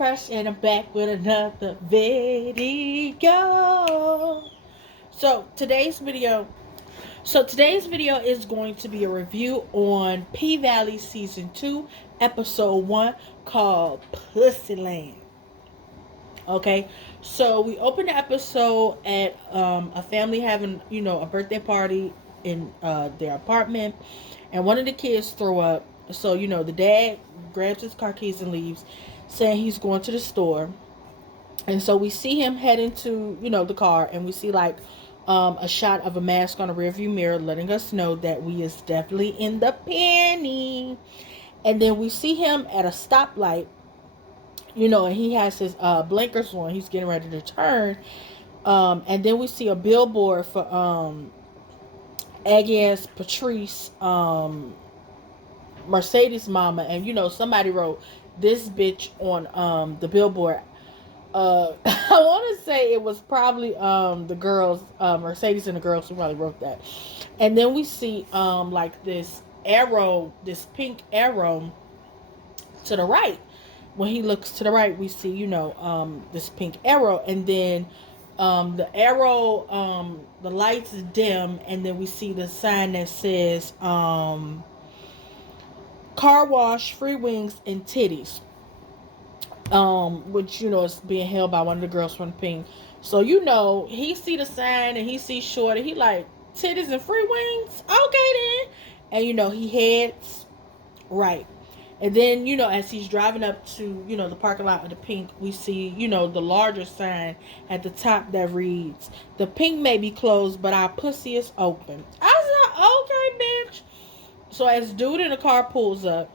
Fresh and I'm back with another video. So today's video today's video is going to be a review on P-Valley season 2 episode 1 called Pussyland. Okay, so we open the episode at a family having, a birthday party in their apartment, and one of the kids throw up. So, the dad grabs his car keys and leaves, saying he's going to the store. And so we see him head into, the car, and we see like a shot of a mask on a rearview mirror, letting us know that we is definitely in the penny. And then we see him at a stoplight, and he has his blinkers on. He's getting ready to turn. And then we see a billboard for Agnes Patrice, Mercedes mama, and somebody wrote this bitch on the billboard. I want to say it was probably the girls, Mercedes and the girls who probably wrote that. And then we see like this pink arrow to the right. When he looks to the right, we see this pink arrow, and then the arrow, the lights dim, and then we see the sign that says car wash, free wings, and titties. Which is being held by one of the girls from Pink. So he see the sign and he sees Shorty. He like titties and free wings. Okay then, and he heads right. And then as he's driving up to the parking lot of the Pink, we see the larger sign at the top that reads, "The Pink may be closed, but our pussy is open." I was like, okay, bitch. So as dude in the car pulls up,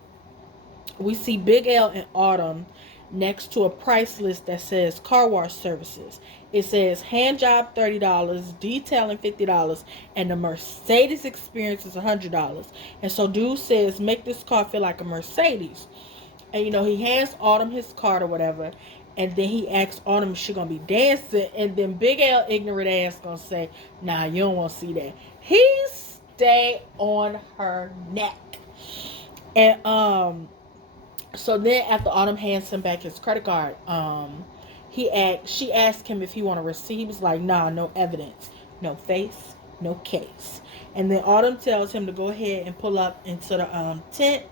we see Big L and Autumn next to a price list that says car wash services. It says hand job $30, detailing $50, and the Mercedes experience is $100. And so dude says, make this car feel like a Mercedes. And he hands Autumn his card or whatever, and then he asks Autumn if she gonna be dancing, and then Big L ignorant ass gonna say, nah, you don't want to see that. He stay on her neck. And so then after Autumn hands him back his credit card, she asked him if he want a receipt. He was like, nah, no evidence, no face, no case. And then Autumn tells him to go ahead and pull up into the tent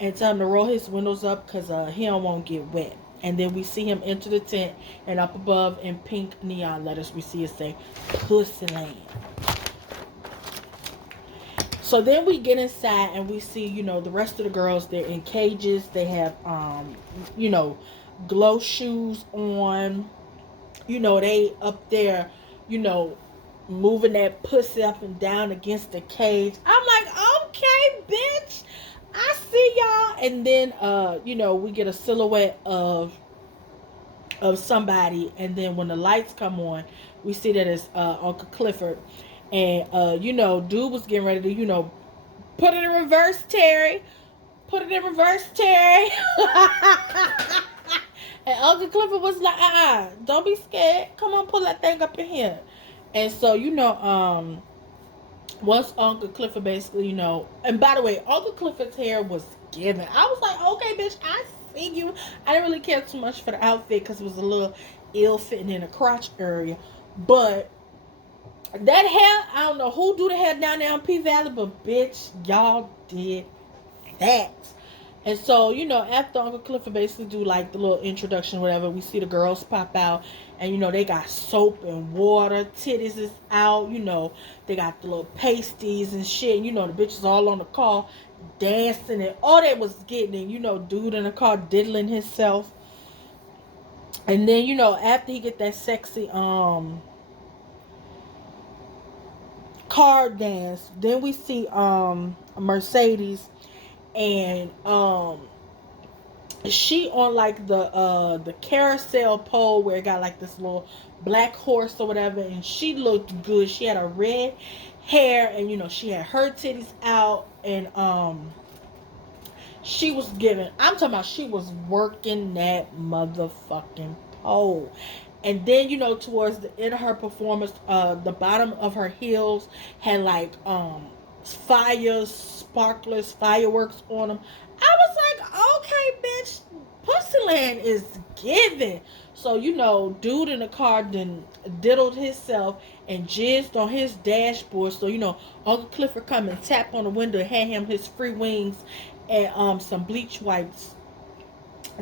and tell him to roll his windows up because he don't want to get wet. And then we see him enter the tent, and up above in pink neon letters we see it say Pussyland. So then we get inside and we see, the rest of the girls, they're in cages. They have, glow shoes on. They up there, moving that pussy up and down against the cage. I'm like, okay, bitch, I see y'all. And then, we get a silhouette of somebody. And then when the lights come on, we see that it's Uncle Clifford. And, dude was getting ready to, put it in reverse, Terry. Put it in reverse, Terry. And Uncle Clifford was like, don't be scared. Come on, pull that thing up in here. And so, once Uncle Clifford basically, and by the way, Uncle Clifford's hair was given. I was like, okay, bitch, I see you. I didn't really care too much for the outfit because it was a little ill-fitting in the crotch area. But that hair, I don't know who do the hair down there on P-Valley, but bitch, y'all did that. And so, after Uncle Clifford basically do like the little introduction, whatever, we see the girls pop out, and they got soap and water, titties is out, they got the little pasties and shit, and, the bitches all on the car dancing, and all they was getting, and, dude in the car diddling himself. And then, after he get that sexy, car dance, then we see Mercedes, and she on like the carousel pole where it got like this little black horse or whatever, and she looked good. She had a red hair, and she had her titties out, and she was I'm talking about she was working that motherfucking pole. And then, towards the end of her performance, the bottom of her heels had like sparklers, fireworks on them. I was like, okay, bitch, Pussyland is giving. So, you know, dude in the car then diddled himself and jizzed on his dashboard. So, you know, Uncle Clifford come and tap on the window and hand him his free wings and some bleach wipes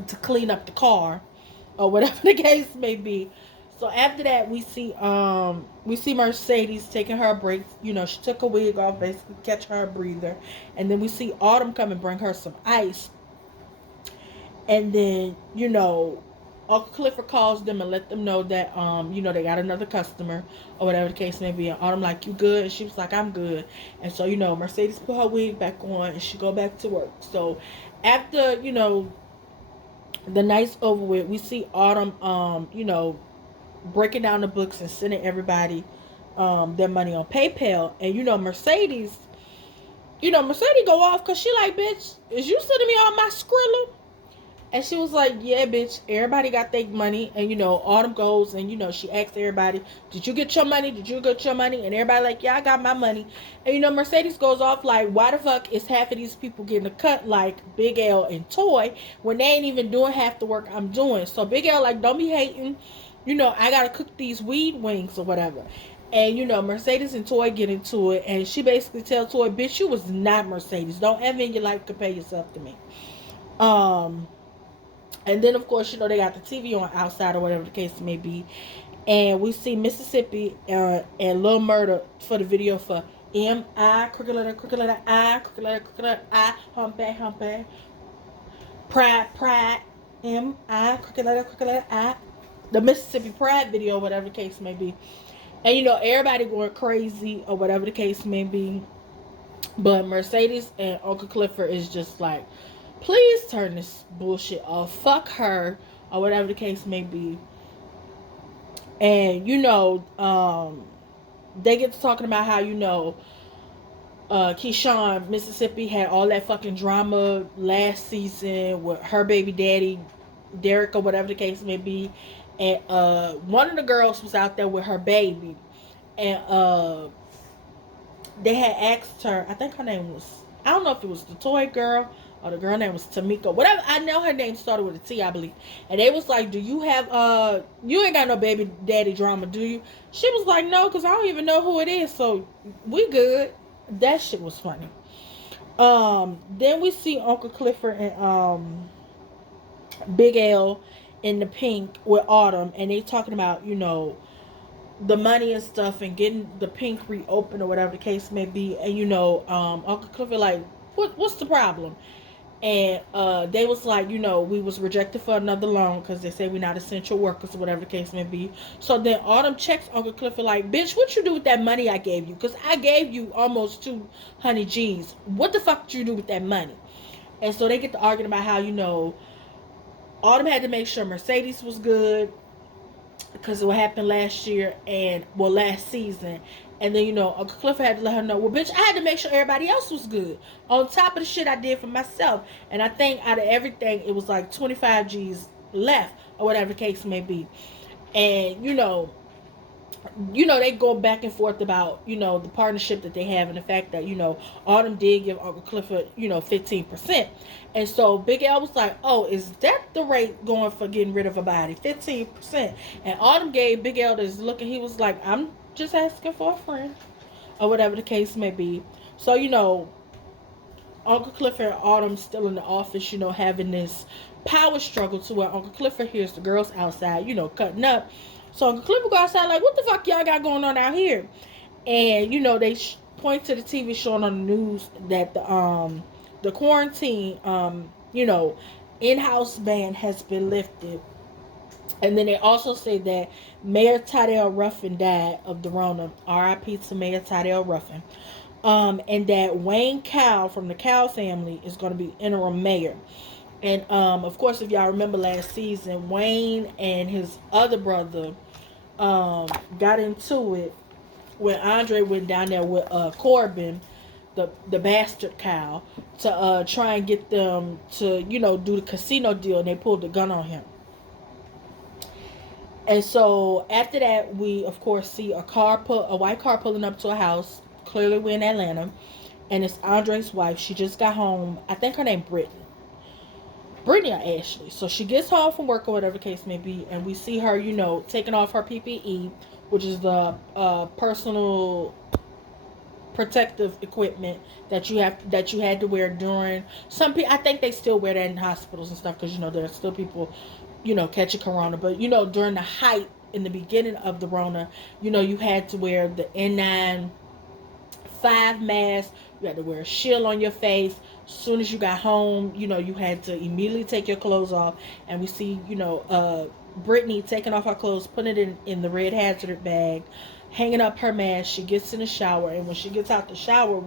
to clean up the car or whatever the case may be. So after that, we see Mercedes taking her a break. You know, she took a wig off, basically catch her a breather, and then we see Autumn come and bring her some ice. And then, you know, Uncle Clifford calls them and let them know that you know, they got another customer or whatever the case may be. And Autumn like, you good? And she was like, I'm good. And so, you know, Mercedes put her wig back on and she go back to work. So after, you know, the night's over with, we see Autumn you know, breaking down the books and sending everybody their money on PayPal. And you know, Mercedes go off because she like, bitch, is you sending me all my Skrilla? And she was like, yeah, bitch, everybody got their money. And, you know, Autumn goes and, you know, she asks everybody, did you get your money? Did you get your money? And everybody like, yeah, I got my money. And, you know, Mercedes goes off like, why the fuck is half of these people getting a cut like Big L and Toy when they ain't even doing half the work I'm doing? So Big L like, don't be hating. You know, I got to cook these weed wings or whatever. And, you know, Mercedes and Toy get into it. And she basically tells Toy, bitch, you was not Mercedes. Don't ever in your life compare yourself to me. And then, of course, you know, they got the TV on outside or whatever the case may be. And we see Mississippi and Lil Murder for the video for M.I. Crooked letter, I, crooked letter, I, humpback, pride, M.I. Crooked letter, I. The Mississippi Pride video, whatever the case may be. And, you know, everybody going crazy or whatever the case may be. But Mercedes and Uncle Clifford is just like, please turn this bullshit off. Fuck her, or whatever the case may be. And, you know, they get to talking about how, you know, Keyshawn, Mississippi had all that fucking drama last season with her baby daddy, Derek, or whatever the case may be. And one of the girls was out there with her baby. And they had asked her, I think her name was, I don't know if it was the toy girl or the girl name was Tamika, whatever. I know her name started with a T, I believe. And they was like, do you have you ain't got no baby daddy drama, do you? She was like, no, because I don't even know who it is, so we good. That shit was funny. Then we see Uncle Clifford and Big L in the pink with Autumn, and they talking about, you know, the money and stuff and getting the pink reopened or whatever the case may be. And, you know, Uncle Clifford like, what's the problem? And they was like, you know, we was rejected for another loan because they say we're not essential workers or whatever the case may be. So then Autumn checks Uncle Clifford like, bitch, what you do with that money I gave you? Because I gave you almost 200 G's. What the fuck did you do with that money? And so they get to arguing about how, you know, Autumn had to make sure Mercedes was good because of what happened last year and, well, last season. And then, you know, Uncle Clifford had to let her know, well, bitch, I had to make sure everybody else was good. On top of the shit I did for myself. And I think out of everything, it was like 25 G's left, or whatever the case may be. And, you know, they go back and forth about, you know, the partnership that they have and the fact that, you know, Autumn did give Uncle Clifford, you know, 15%. And so Big L was like, oh, is that the rate going for getting rid of a body? 15%. And Autumn gave Big L this look and he was like, I'm just asking for a friend, or whatever the case may be. So, you know, Uncle Clifford and Autumn still in the office, you know, having this power struggle to where Uncle Clifford hears the girls outside, you know, cutting up. So Uncle Clifford go outside like, what the fuck y'all got going on out here? And, you know, they point to the TV showing on the news that the quarantine, you know, in-house ban has been lifted. And then they also say that Mayor Tydell Ruffin died of the Rona. R.I.P. to Mayor Tydell Ruffin. And that Wayne Cowell from the Cowell family is going to be interim mayor. And, of course, if y'all remember last season, Wayne and his other brother got into it when Andre went down there with Corbin, the bastard cow, to try and get them to, you know, do the casino deal. And they pulled the gun on him. And so after that, we, of course, see a white car pulling up to a house. Clearly, we're in Atlanta. And it's Andre's wife. She just got home. I think her name Brittany. Brittany or Ashley. So she gets home from work or whatever the case may be, and we see her, taking off her PPE, which is the personal protective equipment that you had to wear during some people. I think they still wear that in hospitals and stuff because there's still people catching corona. But during the height in the beginning of the Rona, you had to wear the N95 mask. You had to wear a shield on your face. As soon as you got home, you had to immediately take your clothes off. And we see Brittany taking off her clothes, putting it in the red hazard bag, hanging up her mask. She gets in the shower, and when she gets out the shower,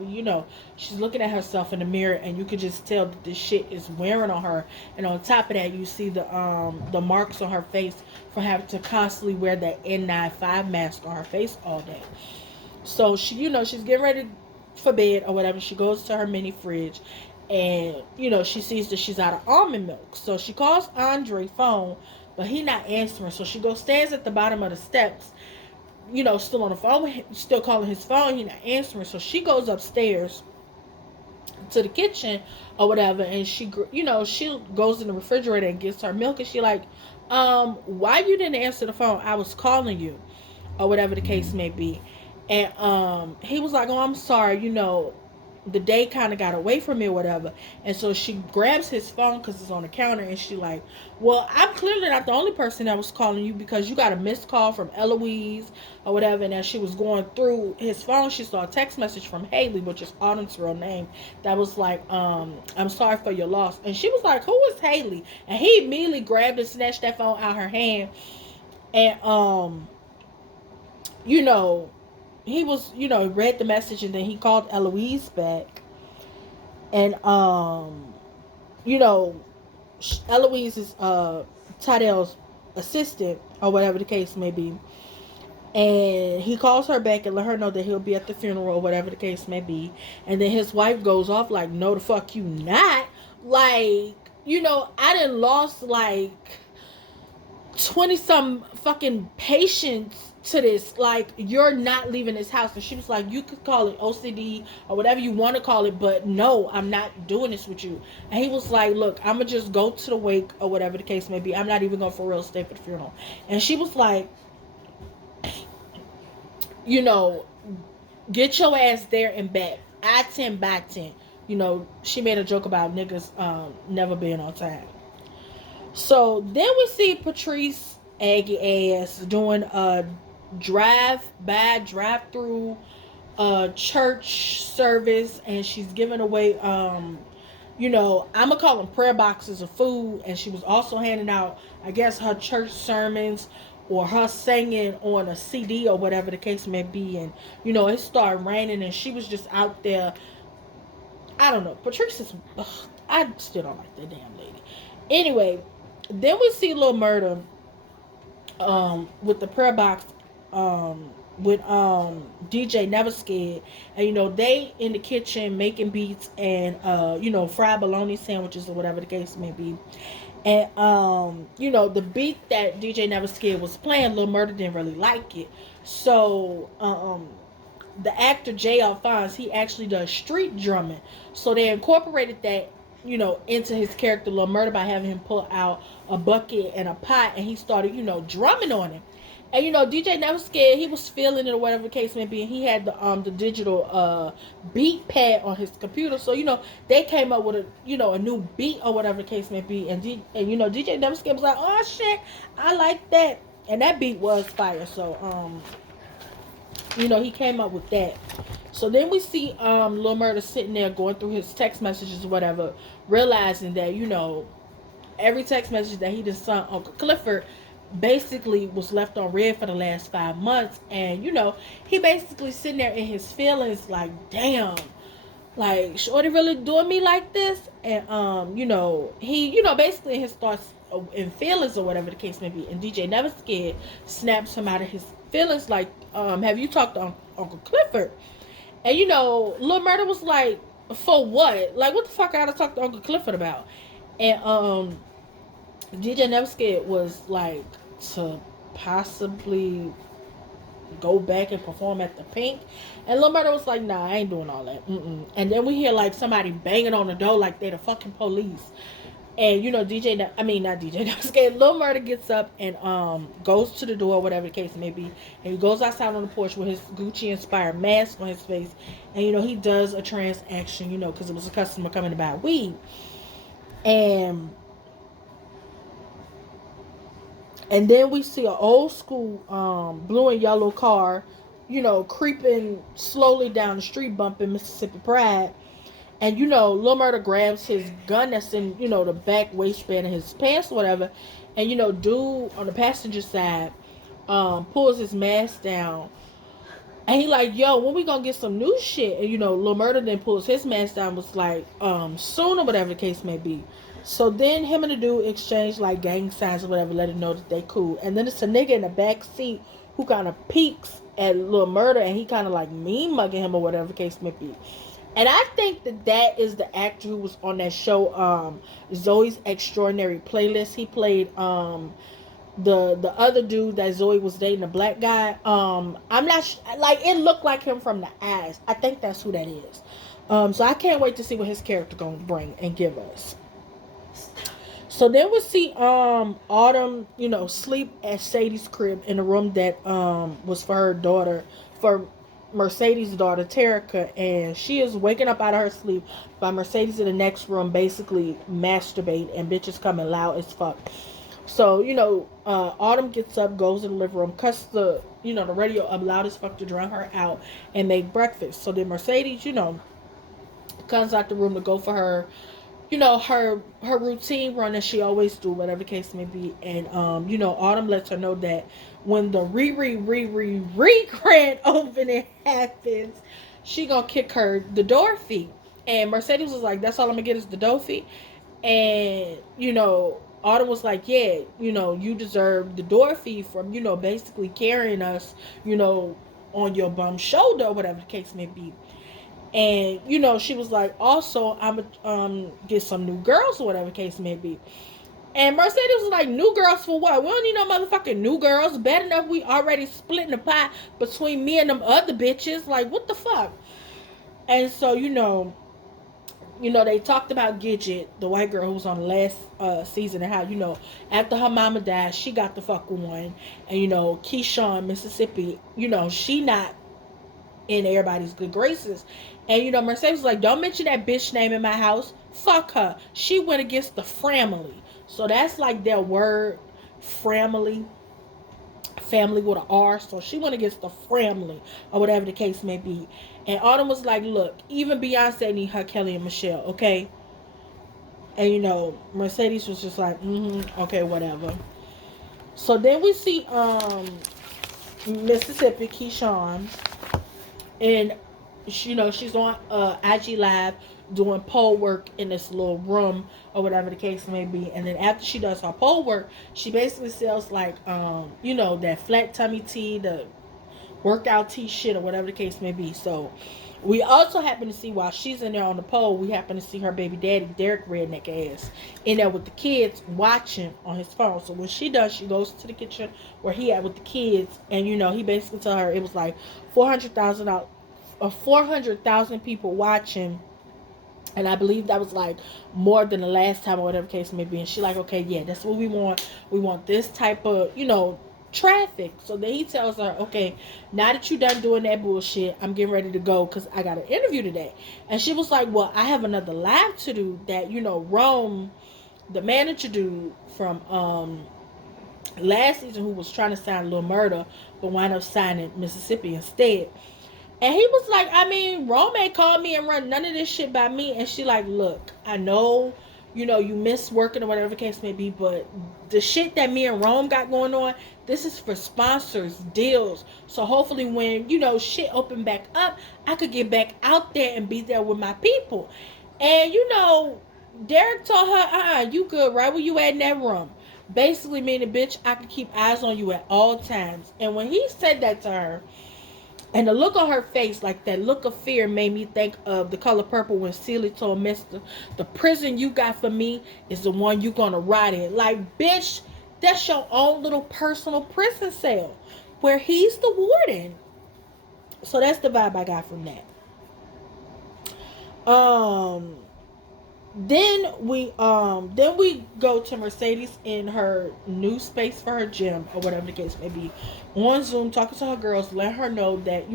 she's looking at herself in the mirror, and you could just tell that this shit is wearing on her. And on top of that, you see the marks on her face from having to constantly wear that N95 mask on her face all day. So she, she's getting ready for bed or whatever. She goes to her mini fridge, and she sees that she's out of almond milk. So she calls Andre phone, but he not answering. So she stands at the bottom of the steps, still on the phone, still calling his phone. He not answering. So she goes upstairs to the kitchen or whatever, and she goes in the refrigerator and gets her milk, and she like, why you didn't answer the phone? I was calling you, or whatever the case may be. And he was like, oh, I'm sorry, the day kind of got away from me or whatever. And so she grabs his phone because it's on the counter, and she like, well, I'm clearly not the only person that was calling you because you got a missed call from Eloise or whatever. And as she was going through his phone, she saw a text message from Haley, which is Autumn's real name, that was like, I'm sorry for your loss. And she was like, who is Haley? And he immediately grabbed and snatched that phone out her hand. And he was, read the message, and then he called Eloise back. And, Eloise is Tydell's assistant, or whatever the case may be. And he calls her back and let her know that he'll be at the funeral, or whatever the case may be. And then his wife goes off like, no, the fuck you not. Like, I done lost like 20 some fucking patients to this. Like, you're not leaving this house. And she was like, you could call it OCD or whatever you want to call it, but no, I'm not doing this with you. And he was like, look, I'm gonna just go to the wake or whatever the case may be. I'm not even gonna for real stay for the funeral. And she was like, get your ass there and back. I-10 by 10. She made a joke about niggas never being on time. So then we see Patrice Aggie ass doing a drive-through church service, and she's giving away I'm gonna call them prayer boxes of food. And she was also handing out, I guess, her church sermons or her singing on a CD or whatever the case may be. And it started raining, and she was just out there. I don't know, Patrice is I still don't like that damn lady. Anyway, then we see Lil Murda with the prayer box with DJ Never Scared. And they in the kitchen making beats and fried bologna sandwiches or whatever the case may be. And the beat that DJ Never Scared was playing, Lil Murda didn't really like it. So the actor Jay Alphonse, he actually does street drumming. So they incorporated that into his character Lil Murda by having him pull out a bucket and a pot, and he started drumming on it. And DJ Never Scared, he was feeling it or whatever the case may be, and he had the digital beat pad on his computer. So they came up with a a new beat or whatever the case may be, and DJ Never Scared was like, oh shit, I like that, and that beat was fire. So he came up with that. So then we see Lil Murda sitting there going through his text messages or whatever, realizing that every text message that he just sent Uncle Clifford basically was left on red for the last 5 months. And he basically sitting there in his feelings like, damn, like, shorty really doing me like this. And he basically in his thoughts and feelings or whatever the case may be. And DJ Never Scared snaps him out of his feelings like, have you talked to Uncle Clifford? And Lil Murda was like, for what? Like, what the fuck I gotta talk to Uncle Clifford about? And DJ Never Scared was like, to possibly go back and perform at the Pink. And Lil Murda was like, nah, I ain't doing all that. And then we hear like somebody banging on the door like they the fucking police. And I mean not DJ. Okay, Lil Murder gets up and goes to the door, whatever the case may be, and he goes outside on the porch with his Gucci inspired mask on his face, and he does a transaction, because it was a customer coming to buy weed, and then we see an old school blue and yellow car, creeping slowly down the street, bumping Mississippi Pride. And Lil Murder grabs his gun that's in, the back waistband of his pants or whatever. And dude on the passenger side pulls his mask down. And he like, yo, when we gonna get some new shit? And Lil Murder then pulls his mask down, was like, soon or whatever the case may be. So then him and the dude exchange like gang signs or whatever, let him know that they cool. And then it's a nigga in the back seat who kind of peeks at Lil Murder, and he kind of like mean mugging him or whatever the case may be. And I think that is the actor who was on that show, Zoe's Extraordinary Playlist. He played the other dude that Zoe was dating, a black guy. I'm not like, it looked like him from the eyes. I think that's who that is. So I can't wait to see what his character gonna bring and give us. So then we see Autumn, sleep at Sadie's crib in a room that was for her daughter, for Mercedes' daughter Terica, and she is waking up out of her sleep by Mercedes in the next room basically masturbate, and bitches coming loud as fuck. So Autumn gets up, goes in the living room, cuts the the radio up loud as fuck to drown her out, and make breakfast. So then Mercedes comes out the room to go for her her routine run that she always do, whatever the case may be. And Autumn lets her know that when the grand opening happens, she gonna kick her the door fee. And Mercedes was like, that's all I'm gonna get is the door fee. And Autumn was like, yeah, you deserve the door fee from basically carrying us on your bum shoulder, or whatever the case may be. And she was like, also I'm gonna get some new girls or whatever the case may be. And Mercedes was like, new girls for what? We don't need no motherfucking new girls. Bad enough we already splitting the pot between me and them other bitches. Like, what the fuck? And so they talked about Gidget, the white girl who was on the last season, and how after her mama died, she got the fuck on. And Keyshawn, Mississippi, she not in everybody's good graces. And Mercedes was like, don't mention that bitch name in my house. Fuck her. She went against the family. So that's like their word, family with an R. So she went against the family, or whatever the case may be. And Autumn was like, look, even Beyonce need her Kelly and Michelle, okay? And Mercedes was just like, okay, whatever. So then we see Mississippi, Keyshawn, and she's on IG Live doing pole work in this little room, or whatever the case may be. And then after she does her pole work, she basically sells like that flat tummy tea, the workout tea shit, or whatever the case may be. So we also happen to see, while she's in there on the pole, we happen to see her baby daddy, Derek Redneck ass, in there with the kids watching on his phone. So when she does, she goes to the kitchen where he at with the kids, and he basically told her it was like 400,000 people watching. And I believe that was like more than the last time, or whatever case may be. And she like, okay, yeah, that's what we want. We want this type of, traffic. So then he tells her, okay, now that you done doing that bullshit, I'm getting ready to go because I got an interview today. And she was like, well, I have another live to do that, Rome, the manager dude from last season, who was trying to sign Lil Murder, but wound up signing Mississippi instead. And he was like, I mean, Rome ain't called me and run none of this shit by me. And she like, look, I know, you miss working or whatever the case may be, but the shit that me and Rome got going on, this is for sponsors, deals. So hopefully when, shit open back up, I could get back out there and be there with my people. And, Derek told her, you good right where you at in that room. Basically meaning, bitch, I could keep eyes on you at all times. And when he said that to her, and the look on her face, like that look of fear, made me think of The Color Purple when Celie told Mister, the prison you got for me is the one you gonna rot in. Like, bitch, that's your own little personal prison cell where he's the warden. So that's the vibe I got from that. Then we go to Mercedes in her new space for her gym or whatever the case may be, on Zoom talking to her girls, let her know that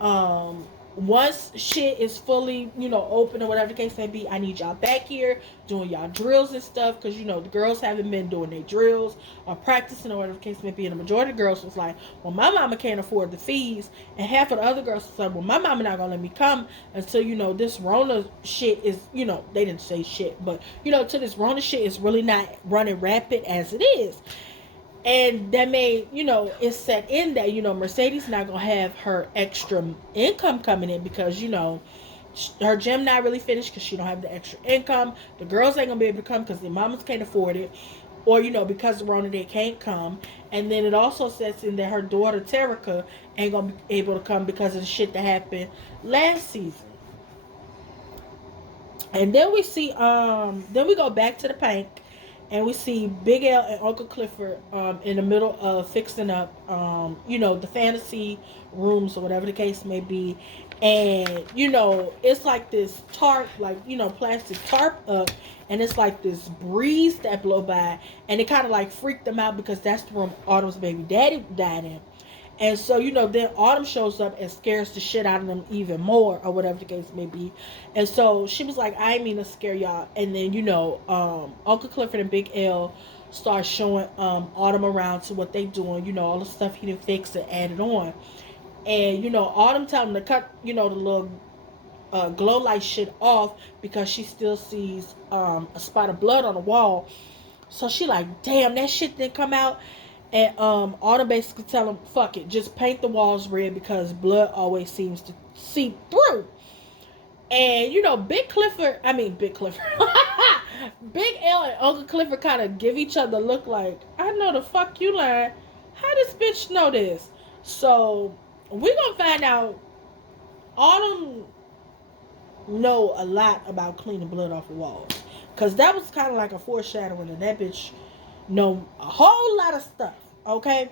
um once shit is fully open or whatever the case may be, I need y'all back here doing y'all drills and stuff, because the girls haven't been doing their drills or practicing or whatever the case may be. And the majority of the girls was like, well, my mama can't afford the fees, and half of the other girls was like, well, my mama not gonna let me come until this Rona shit is, they didn't say shit, but till this Rona shit is really not running rapid as it is. And that made it's set in that Mercedes not gonna have her extra income coming in, because her gym not really finished because she don't have the extra income. The girls ain't gonna be able to come because their mamas can't afford it, or because of Rona they can't come. And then it also sets in that her daughter Terica ain't gonna be able to come because of the shit that happened last season. And then we go back to the Pank, and we see Big L and Uncle Clifford in the middle of fixing up the fantasy rooms or whatever the case may be. And it's like this tarp, like plastic tarp up, and it's like this breeze that blow by, and it kind of like freaked them out because that's the room Autumn's baby daddy died in. And so, then Autumn shows up and scares the shit out of them even more, or whatever the case may be. And so she was like, I ain't mean to scare y'all. And then, Uncle Clifford and Big L start showing Autumn around to what they doing, all the stuff he didn't fix and added on. And, Autumn tell them to cut, the little glow light shit off, because she still sees a spot of blood on the wall. So she like, damn, that shit didn't come out. And Autumn basically tell him, fuck it, just paint the walls red because blood always seems to seep through. And Big Clifford, Big L and Uncle Clifford kind of give each other a look like, I know the fuck you lying. How this bitch know this? So we gonna find out Autumn know a lot about cleaning blood off the walls, because that was kind of like a foreshadowing of that bitch know a whole lot of stuff. Okay.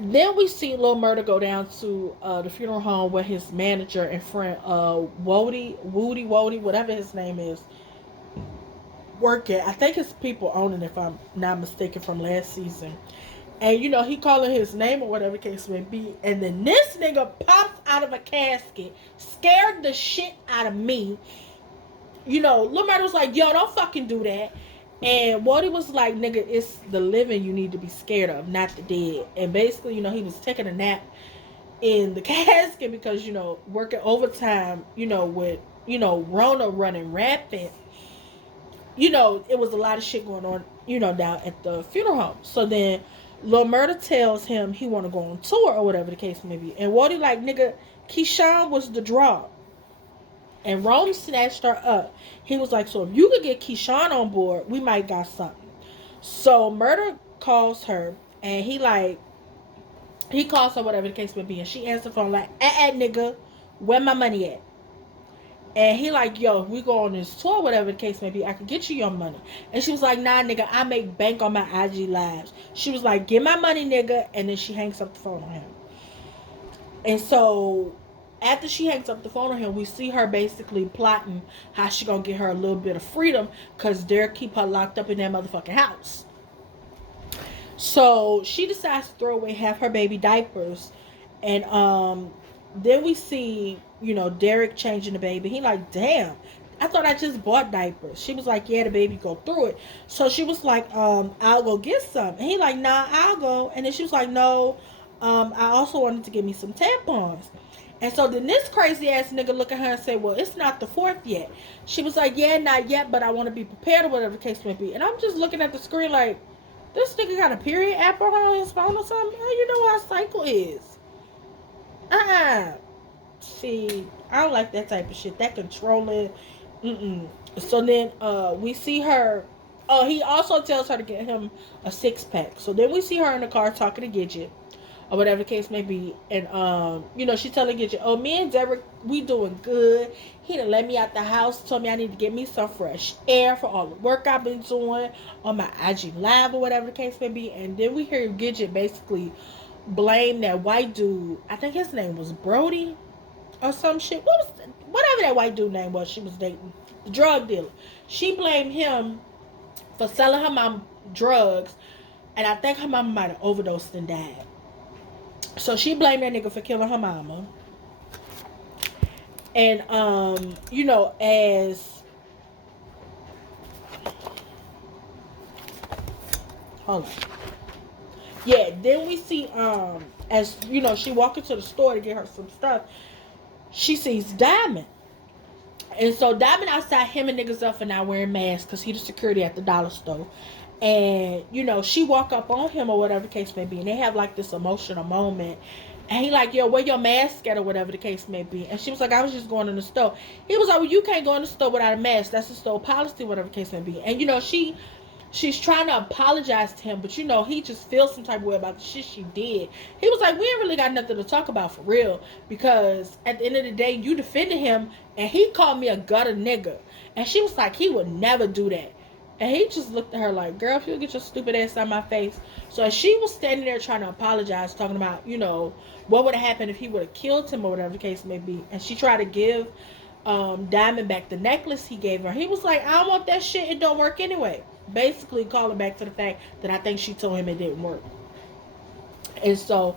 Then we see Lil Murda go down to the funeral home where his manager and friend Woody, whatever his name is, work at. I think it's people owning it, if I'm not mistaken, from last season. And he calling his name or whatever the case may be. And then this nigga pops out of a casket, scared the shit out of me. Lil Murda was like, yo, don't fucking do that. And Woody was like, nigga, it's the living you need to be scared of, not the dead. And basically, he was taking a nap in the casket because, working overtime, with, Rona running rampant. It was a lot of shit going on, down at the funeral home. So then Lil Murda tells him he want to go on tour or whatever the case may be. And Woody like, nigga, Keyshawn was the draw. And Rome snatched her up. He was like, so if you could get Keyshawn on board, we might got something. So Murda calls her, and he calls her whatever the case may be, and she answers the phone like, nigga, where my money at? And he like, yo, if we go on this tour, whatever the case may be, I can get you your money. And she was like, nah, nigga, I make bank on my IG lives. She was like, get my money, nigga. And then she hangs up the phone on him. And so after she hangs up the phone on him, we see her basically plotting how she gonna get her a little bit of freedom, because Derek keep her locked up in that motherfucking house. So she decides to throw away half her baby diapers. And then we see, Derek changing the baby. He like, damn, I thought I just bought diapers. She was like, yeah, the baby go through it. So she was like, I'll go get some. And he like, nah, I'll go. And then she was like, no, I also wanted to get me some tampons. And so then this crazy ass nigga look at her and say, well, it's not the 4th yet. She was like, yeah, not yet, but I want to be prepared or whatever the case may be. And I'm just looking at the screen like, this nigga got a period app on his phone or something? How you know what a cycle is? See, I don't like that type of shit. That controlling. So then we see her. Oh, he also tells her to get him a 6-pack. So then we see her in the car talking to Gidget, or whatever the case may be. And she's telling Gidget, oh, me and Derek, we doing good. He done let me out the house, told me I need to get me some fresh air for all the work I've been doing on my IG live or whatever the case may be. And then we hear Gidget basically blame that white dude. I think his name was Brody or some shit. whatever that white dude name was she was dating, the drug dealer. She blamed him for selling her mom drugs, and I think her mama might have overdosed and died. So she blamed that nigga for killing her mama. And as hold on. Yeah, then we see as she walked into the store to get her some stuff, she sees Diamond. And so Diamond outside him and niggas up for not wearing masks because he the security at the dollar store. And, she walk up on him or whatever the case may be. And they have like this emotional moment. And he like, yo, where your mask at or whatever the case may be. And she was like, I was just going in the store. He was like, well, you can't go in the store without a mask. That's the store policy, whatever the case may be. And, she's trying to apologize to him, but he just feels some type of way about the shit she did. He was like, we ain't really got nothing to talk about for real, because at the end of the day, you defended him, and he called me a gutter nigga. And she was like, he would never do that. And he just looked at her like, girl, if you'll get your stupid ass out of my face. So as she was standing there trying to apologize, talking about, what would have happened if he would have killed him or whatever the case may be. And she tried to give Diamond back the necklace he gave her. He was like, I don't want that shit. It don't work anyway. Basically calling back to the fact that I think she told him it didn't work. And so,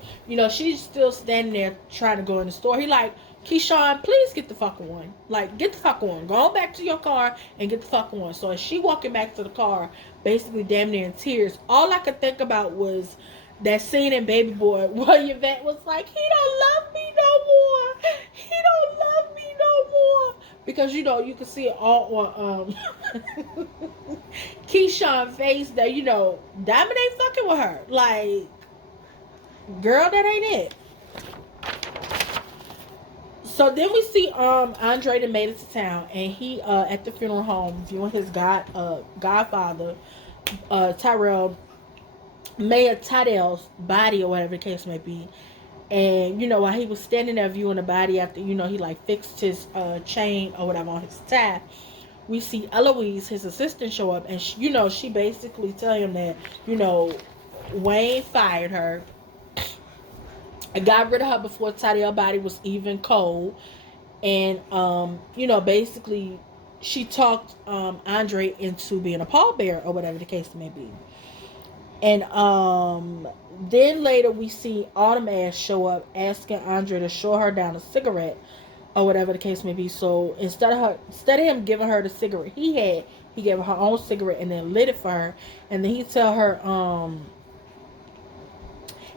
she's still standing there trying to go in the store. He like, Keyshawn, please get the fuck on. Like, get the fuck on. Go on back to your car and get the fuck on. So as she walking back to the car, basically damn near in tears, all I could think about was that scene in Baby Boy where Yvette was like, he don't love me no more. He don't love me no more. Because, you can see it all on Keyshawn's face that, Diamond ain't fucking with her. Like, girl, that ain't it. So then we see Andre that made it to town, and he at the funeral home viewing his godfather, Tyrell's body or whatever the case may be. And while he was standing there viewing the body after he like fixed his chain or whatever on his tie, we see Eloise, his assistant, show up, and she basically tell him that Wayne fired her. I got rid of her before Tyrell's body was even cold. And, basically she talked Andre into being a pallbearer or whatever the case may be. And then later we see Autumn ass show up asking Andre to show her down a cigarette or whatever the case may be. So instead of him giving her the cigarette he gave her her own cigarette and then lit it for her. And then he tell her,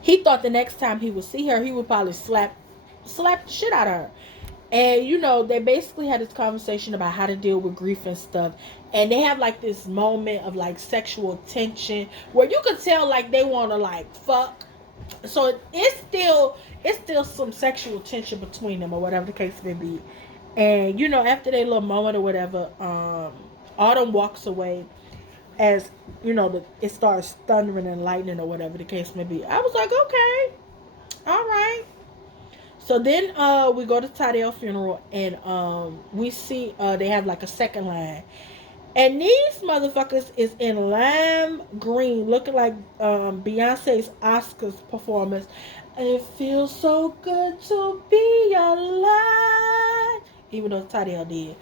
he thought the next time he would see her, he would probably slap the shit out of her. And, they basically had this conversation about how to deal with grief and stuff. And they have, like, this moment of, like, sexual tension where you could tell, like, they want to, like, fuck. So it's still some sexual tension between them or whatever the case may be. And, after their little moment or whatever, Autumn walks away. As it starts thundering and lightning or whatever the case may be. I was like, okay, all right. So then we go to Tyrell's funeral, and we see they have like a second line, and these motherfuckers is in lime green, looking like Beyonce's Oscars performance. It feels so good to be alive, even though Tyrell did.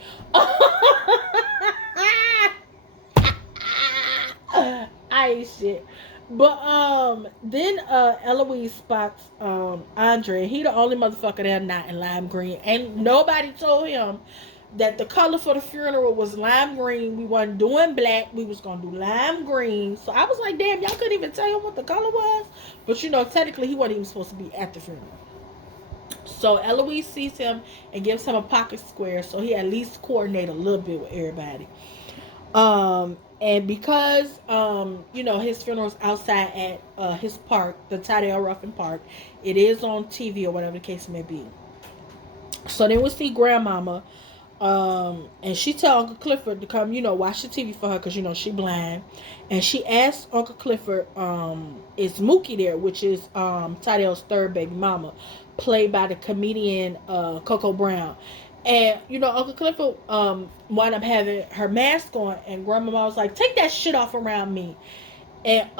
I ain't shit. But then Eloise spots Andre. He the only motherfucker there not in lime green. And nobody told him that the color for the funeral was lime green. We wasn't doing black. We was gonna do lime green. So I was like, damn, y'all couldn't even tell him what the color was. But technically he wasn't even supposed to be at the funeral. So Eloise sees him and gives him a pocket square so he at least coordinate a little bit with everybody. And because, his funeral's outside at his park, the Tyrell Ruffin Park, it is on TV or whatever the case may be. So then we see Grandmama, and she tell Uncle Clifford to come, watch the TV for her because, she blind. And she asked Uncle Clifford, is Mookie there, which is Tyrell's third baby mama, played by the comedian Coco Brown. And, Uncle Clifford wound up having her mask on, and Grandmama was like, take that shit off around me. And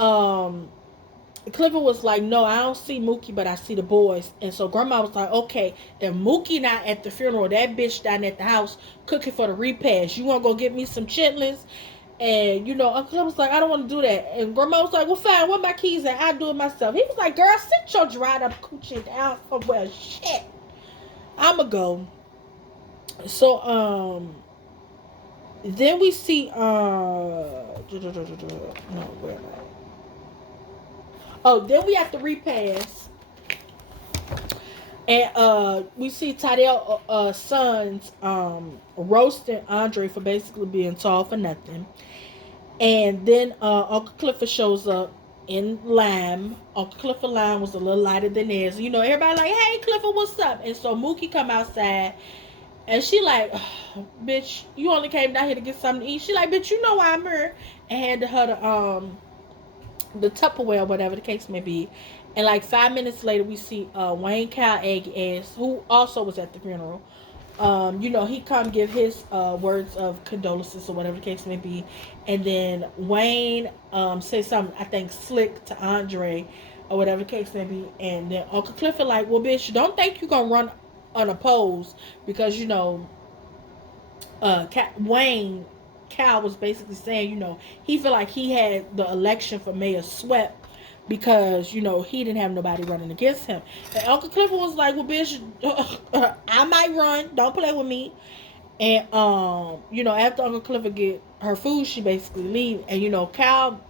Clifford was like, no, I don't see Mookie, but I see the boys. And so grandma was like, okay, if Mookie not at the funeral, that bitch down at the house cooking for the repast. You want to go get me some chitlins? And, Uncle Clifford was like, I don't want to do that. And grandma was like, well, fine, where my keys at? I'll do it myself. He was like, girl, sit your dried up coochie down somewhere. Shit. I'ma go. So, then we see, no, where am I? Oh, then we have to repass, and we see Tydell sons roasting Andre for basically being tall for nothing, and then Uncle Clifford shows up in Lime. Uncle Clifford Lime was a little lighter than theirs. Everybody like, hey Clifford, what's up? And so Mookie come outside, and she like, bitch, you only came down here to get something to eat. She like, bitch, you know why I'm here, and handed her the Tupperware, whatever the case may be. And like 5 minutes later, we see Wayne Cal Aggie ass, who also was at the funeral. He come give his words of condolences or whatever the case may be. And then Wayne say something, I think, slick to Andre or whatever the case may be. And then Uncle Clifford like, well, bitch, don't think you gonna run unopposed because, Wayne Cal was basically saying, he felt like he had the election for mayor swept because, he didn't have nobody running against him. And Uncle Clifford was like, well, bitch, I might run. Don't play with me. And, after Uncle Clifford get her food, she basically leave. And, Cal,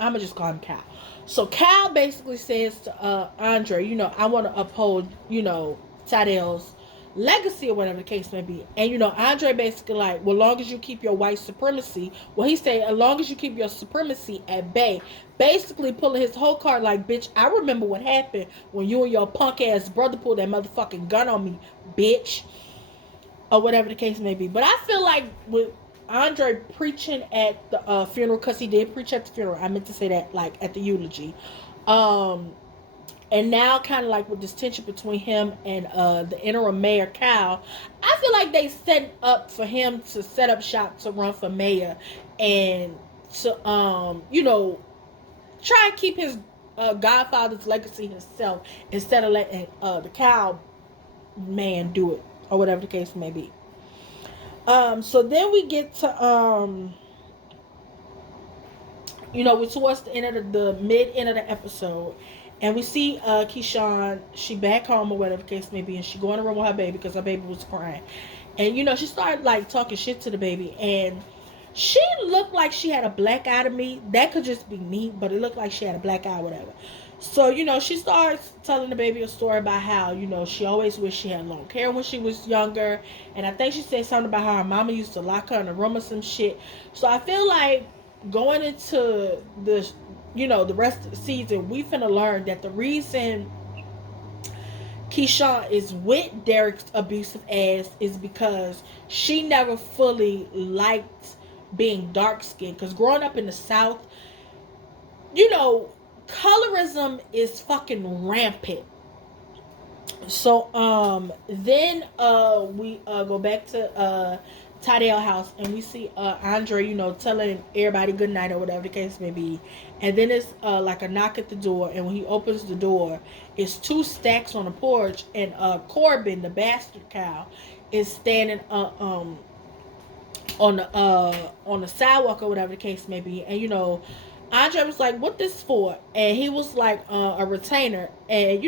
I'm going to just call him Cal. So Cal basically says to Andre, I want to uphold, Tydell's legacy or whatever the case may be. And Andre basically like, well, long as you keep your white supremacy, well, he said, as long as you keep your supremacy at bay, basically pulling his whole card like, bitch, I remember what happened when you and your punk ass brother pulled that motherfucking gun on me, bitch, or whatever the case may be. But I feel like with Andre preaching at the funeral, because he did preach at the funeral, I meant to say that like at the eulogy, and now kind of like with this tension between him and the interim mayor Cal, I feel like they set up for him to set up shop to run for mayor and to try and keep his godfather's legacy himself instead of letting the Cal man do it or whatever the case may be. So then we get to we're towards the end of the mid end of the episode. And we see Keyshawn, she back home or whatever the case may be, and she go in the room with her baby because her baby was crying. And, she started, like, talking shit to the baby. And she looked like she had a black eye to me. That could just be me, but it looked like she had a black eye or whatever. So, she starts telling the baby a story about how, she always wished she had long hair when she was younger. And I think she said something about how her mama used to lock her in a room or some shit. So I feel like going into the rest of the season, we finna learn that the reason Keyshawn is with Derek's abusive ass is because she never fully liked being dark skinned. Because growing up in the South, colorism is fucking rampant. So then we go back to Tydell house, and we see Andre, telling everybody good night or whatever the case may be. And then it's like a knock at the door, and when he opens the door, it's two stacks on the porch, and Corbin, the bastard cow, is standing on the sidewalk or whatever the case may be. And Andre was like, "What this for?" And he was like, "A retainer." And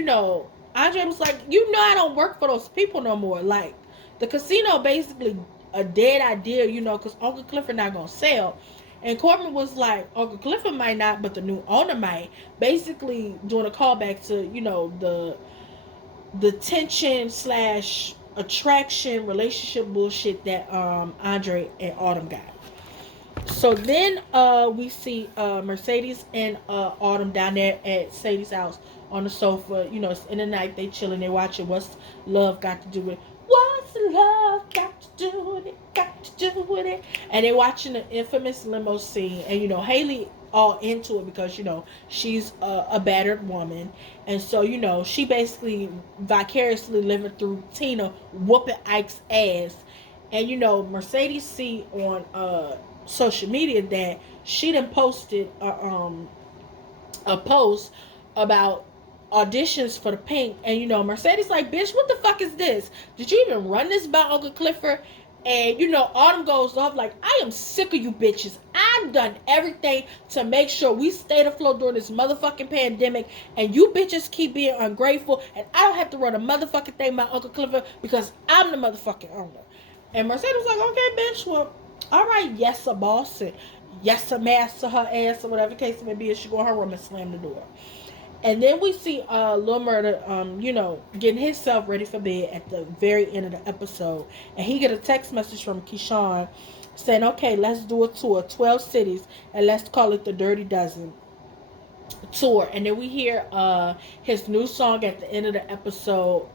Andre was like, "I don't work for those people no more. Like, the casino basically a dead idea, because Uncle Clifford not gonna sell." And Corbin was like, Uncle Clifford might not, but the new owner might. Basically doing a callback to, the tension slash attraction relationship bullshit that Andre and Autumn got. So then we see Mercedes and Autumn down there at Sadie's house on the sofa. It's in the night, they chilling, they watching What's Love Got to Do With It. What's love got to do with it? Got to do with it? And they're watching the infamous limo scene. And, Haley all into it because, she's a battered woman. And so, she basically vicariously living through Tina whooping Ike's ass. And, Mercedes see on social media that she done posted a post about auditions for the Pink, and Mercedes like, bitch, what the fuck is this? Did you even run this by Uncle Clifford? And Autumn goes off like, I am sick of you bitches. I've done everything to make sure we stay afloat during this motherfucking pandemic, and you bitches keep being ungrateful, and I don't have to run a motherfucking thing by Uncle Clifford because I'm the motherfucking owner. And Mercedes was like, okay, bitch, well, all right, yes, a boss, and yes, a master her ass, or whatever the case may be, and she go in her room and slam the door. And then we see Lil Murda, getting himself ready for bed at the very end of the episode. And he get a text message from Keyshawn saying, okay, let's do a tour, 12 cities, and let's call it the Dirty Dozen tour. And then we hear his new song at the end of the episode.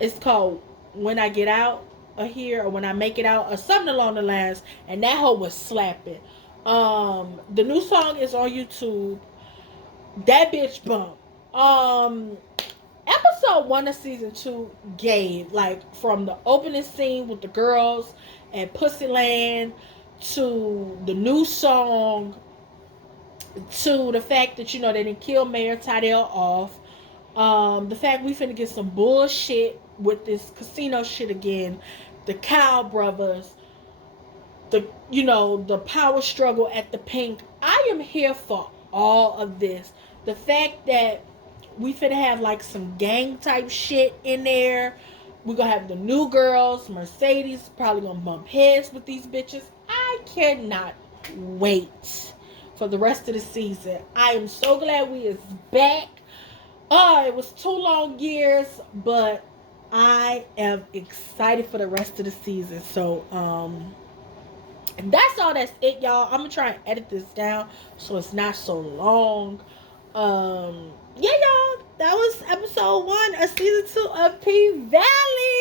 It's called When I Get Out of Here, or When I Make It Out, or something along the lines. And that hoe was slapping. The new song is on YouTube. That bitch bump. Episode 1 of season 2 gave, like, from the opening scene with the girls and Pussyland to the new song to the fact that they didn't kill Mayor Tydell off. The fact we finna get some bullshit with this casino shit again. The Cow Brothers. The power struggle at the Pink. I am here for all of this. The fact that we finna have like some gang type shit in there. We're gonna have the new girls. Mercedes probably gonna bump heads with these bitches. I cannot wait for the rest of the season. I am so glad we is back. It was 2 long years, but I am excited for the rest of the season. So, and that's all. That's it, y'all. I'm gonna try and edit this down so it's not so long. Yeah, y'all. That was episode 1 of season 2 of Pvalley.